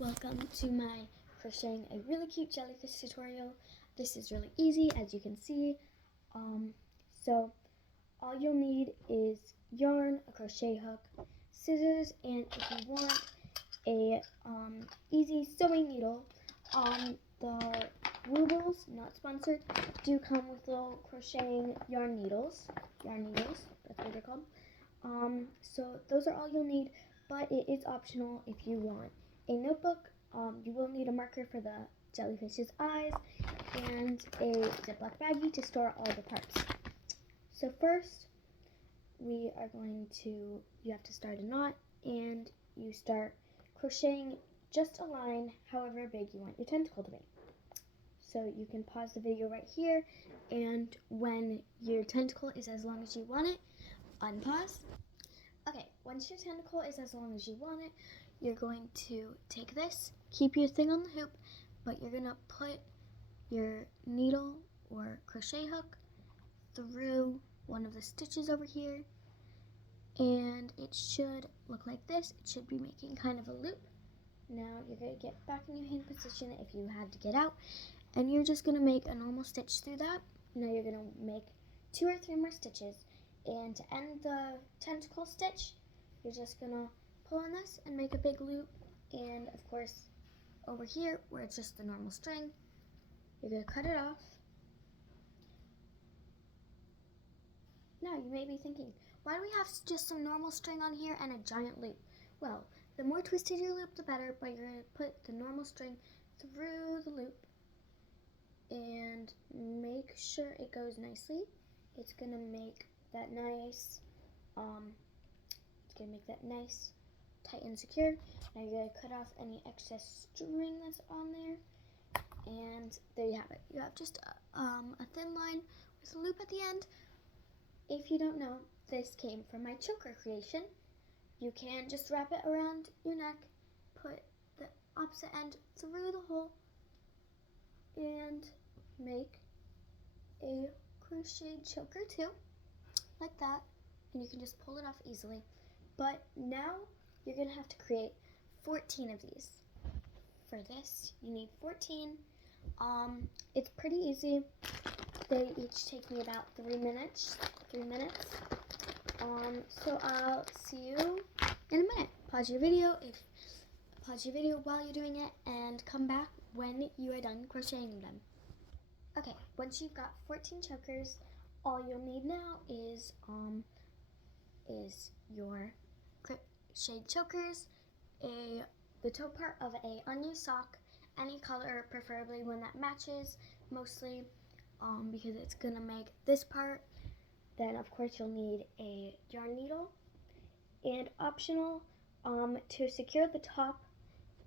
Welcome to my crocheting a really cute jellyfish tutorial. This is really easy, as you can see. So all you'll need is yarn, a crochet hook, scissors, and if you want a easy sewing needle. The Woobles, not sponsored, do come with little crocheting yarn needles. That's what they're called. So those are all you'll need, but it is optional if you want a notebook. You will need a marker for the jellyfish's eyes and a Ziploc baggie to store all the parts. So first, you have to start a knot, and you start crocheting just a line however big you want your tentacle to be. So you can pause the video right here, and when your tentacle is as long as you want it, unpause. Okay, once your tentacle is as long as you want it, you're going to take this, keep your thing on the hoop, but you're going to put your needle or crochet hook through one of the stitches over here, and it should look like this. It should be making kind of a loop. Now you're going to get back in your hand position if you had to get out, and you're just going to make a normal stitch through that. Now you're going to make 2 or 3 more stitches, and to end the tentacle stitch, you're just going to pull on this and make a big loop. And of course, over here where it's just the normal string, you're going to cut it off. Now you may be thinking, why do we have just some normal string on here and a giant loop? Well, the more twisted your loop, the better, but you're going to put the normal string through the loop and make sure it goes nicely. It's going to make that nice, tight and secure. Now you're going to cut off any excess string that's on there, and there you have it. You have just a thin line with a loop at the end. If you don't know, this came from my choker creation. You can just wrap it around your neck, put the opposite end through the hole, and make a crocheted choker too, like that, and you can just pull it off easily. But now you're going to have to create 14 of these. For this, you need 14. It's pretty easy. They each take me about 3 minutes. So I'll see you in a minute. Pause your video while you're doing it, and come back when you are done crocheting them. Okay, once you've got 14 chokers, all you'll need now is your crocheted chokers, the toe part of a unused sock, any color, preferably one that matches, mostly because it's gonna make this part. Then of course you'll need a yarn needle, and optional, to secure the top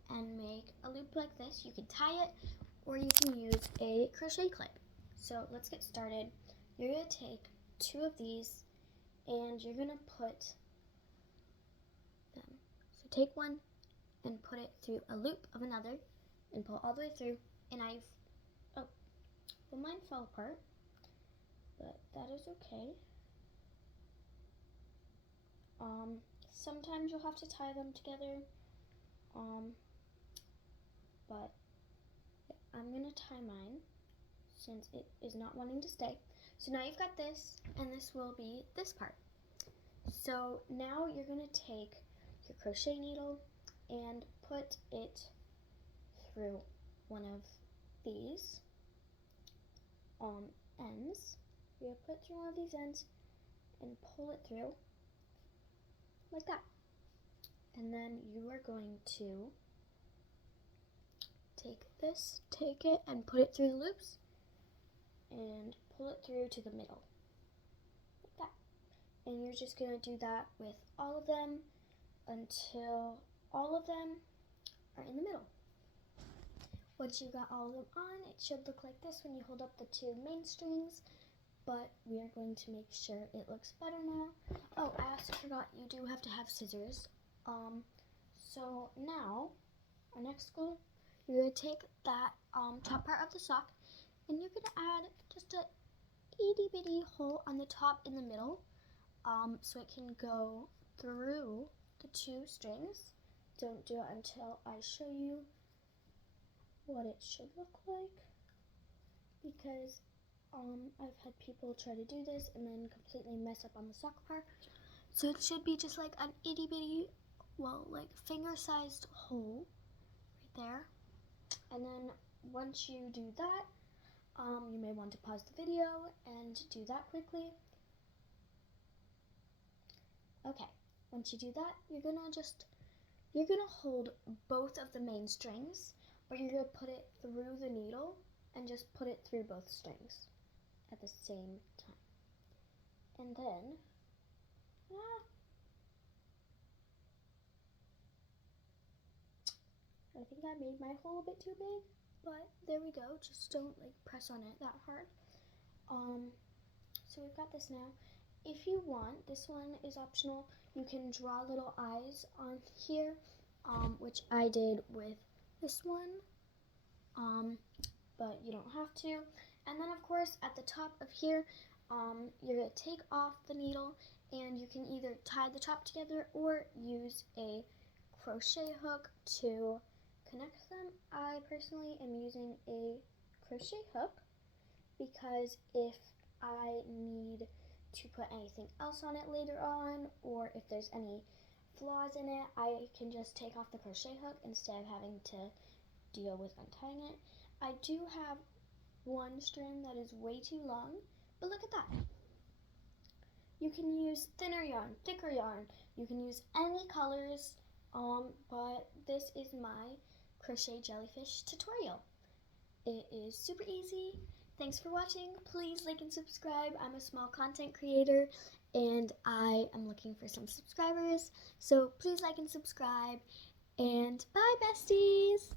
and make a loop like this, you can tie it, or you can use a crochet clip. So let's get started. You're going to take 2 of these, and you're going to put them. So take one and put it through a loop of another, and pull all the way through. And mine fell apart, but that is okay. Sometimes you'll have to tie them together, but I'm going to tie mine since it is not wanting to stay. So now you've got this, and this will be this part. So now you're going to take your crochet needle and put it through one of these ends. You're going to put it through one of these ends and pull it through like that. And then you are going to take it and put it through the loops and pull it through to the middle, like that. And you're just going to do that with all of them until all of them are in the middle. Once you've got all of them on, it should look like this when you hold up the 2 main strings, but we are going to make sure it looks better now. Oh, I also forgot, you do have to have scissors. So now, our next goal, you're going to take that top part of the sock, and you're going to add just a itty bitty hole on the top in the middle, so it can go through the 2 strings don't do it until I show you what it should look like, because I've had people try to do this and then completely mess up on the sock part. So it should be just like an itty bitty, well, like finger-sized hole right there. And then once you do that, you may want to pause the video and do that quickly. Okay, once you do that, you're gonna hold both of the main strings, but you're gonna put it through the needle and just put it through both strings at the same time. And then, I think I made my hole a bit too big, but there we go. Just don't like press on it that hard. So we've got this now. If you want, this one is optional. You can draw little eyes on here, which I did with this one, but you don't have to. And then of course at the top of here, you're gonna take off the needle, and you can either tie the top together or use a crochet hook to connect them. I personally am using a crochet hook because if I need to put anything else on it later on, or if there's any flaws in it, I can just take off the crochet hook instead of having to deal with untying it. I do have one strand that is way too long, but look at that. You can use thinner yarn, thicker yarn, you can use any colors, but this is my crochet jellyfish tutorial. It is super easy. Thanks for watching. Please like and subscribe. I'm a small content creator and I am looking for some subscribers. So please like and subscribe. And bye, besties!